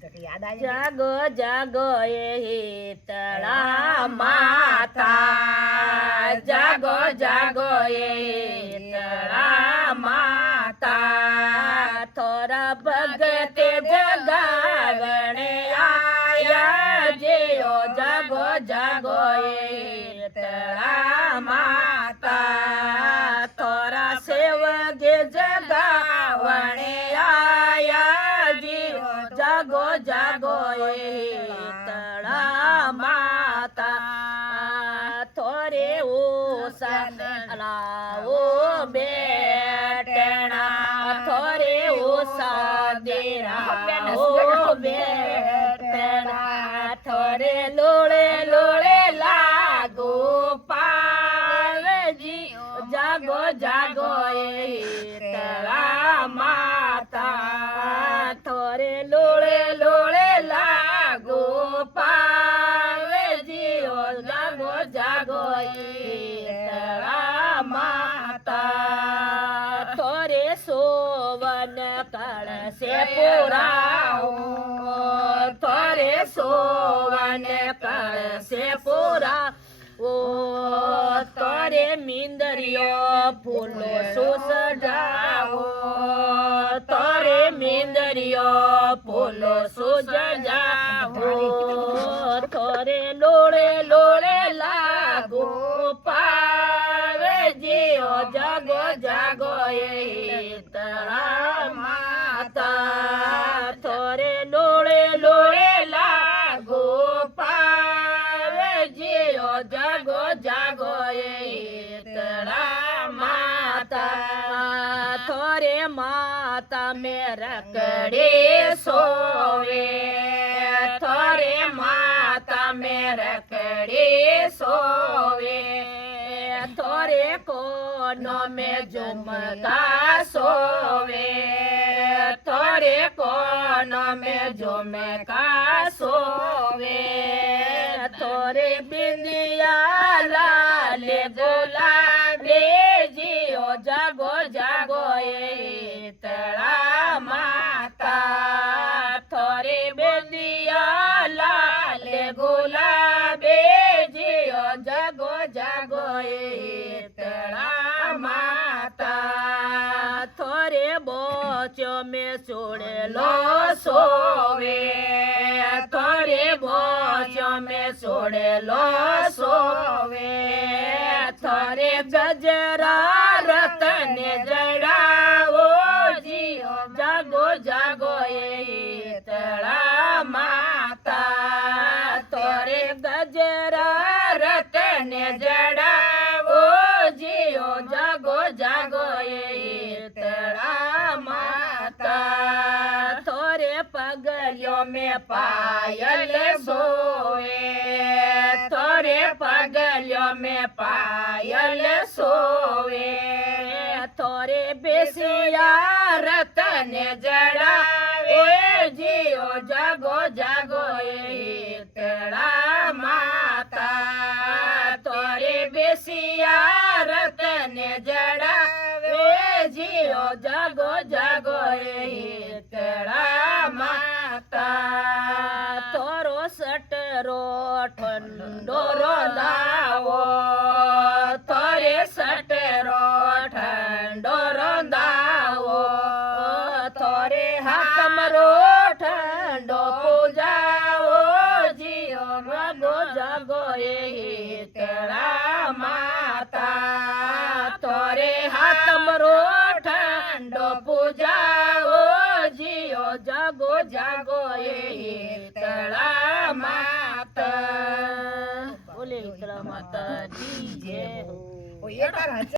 જાગો જાગો એ હીતળા માતા, જાગો જાગો એ હીતળા માતા, થોડા ભગતે જગાવણે આયા જેઓ, જાગો જાગો એ હીતળા માતા, થોડા સેવકે જગાવણે આયા જેઓ, જાગો જાગો એ હીતળા માતા, થોરે ઓસા લાવો બેટણા, થોરે ઓસા દેરા ઓ બેટણા, થોરે લોળે લોળે લાગો પાવજી, જાગો જાગો એ હીતળા માતા, થોરે લોળે લોળે લાગો પાવજી, જાગો જાગો એ હીતળા માતા, થોરે સોવન કળશે પુરાવો, થોરે સોવન કળશે પુરાવો, તોરે મીંદરિયો ફૂલો સુસજાવો, તોરે મીંદરિયો ફૂલો સુસજાવો, તોરે લોળે લોળે લાગો પાવજીઓ, જાગો જાગો એ હીતળા માતા, તોરે લોળે લોળે લાગો પાવજીઓ, જાગો જાગો એ હીતળા માતા, થોરે માતા મેરકડે સોવે, થોરે માતા મેરકડે સોવે, થોરે કોનો મે ઝુમકા સોવે, થોરે કોનો મે ઝુમકા સોવે, થોરે બિંદિયા લાલે ગુલાબે જીઓ, જાગો જાગો એ હીતળા માતા, થોરે બિંદિયા લાલે ગુલાબે જીઓ, જાગો જાગો એ હીતળા માતા, થોરે બોચો મે સોડેલો સોવે, થોરે બોચો મે સોડેલો સોવે, થોરે ગજરા રતને જડાવો જીઓ, જાગો જાગો એ હીતળા માતા, થોરે ગજરા રતને જડાવો જીઓ, જાગો જાગો એ હીતળા માતા, થોરે પગલિયો મે પાયલ સોવે, થોરે પગલિયો મે પાયલ સોવે, થોરે બેસિયા રતને જડાવે જીઓ, જાગો જાગો એ હીતળા માતા, થોરે બેસિયા રતને જડાવે જીઓ, જાગો જાગો એ હીતળા માતા, થોરો સટરો ઠંડો રોંધાવો, થોરે સટરો ઠંડો રોંધાવો, થોરે હાથમરો ઠંડો પૂજાવો જીઓ, જાગો જાગો એ હીતળા માતા, થોરે હાથમરો ઠંડો પૂજાવો જીઓ, જાગો જાગો એ હીતળા માતા, બોલે હીતળા માતા જી જય હો.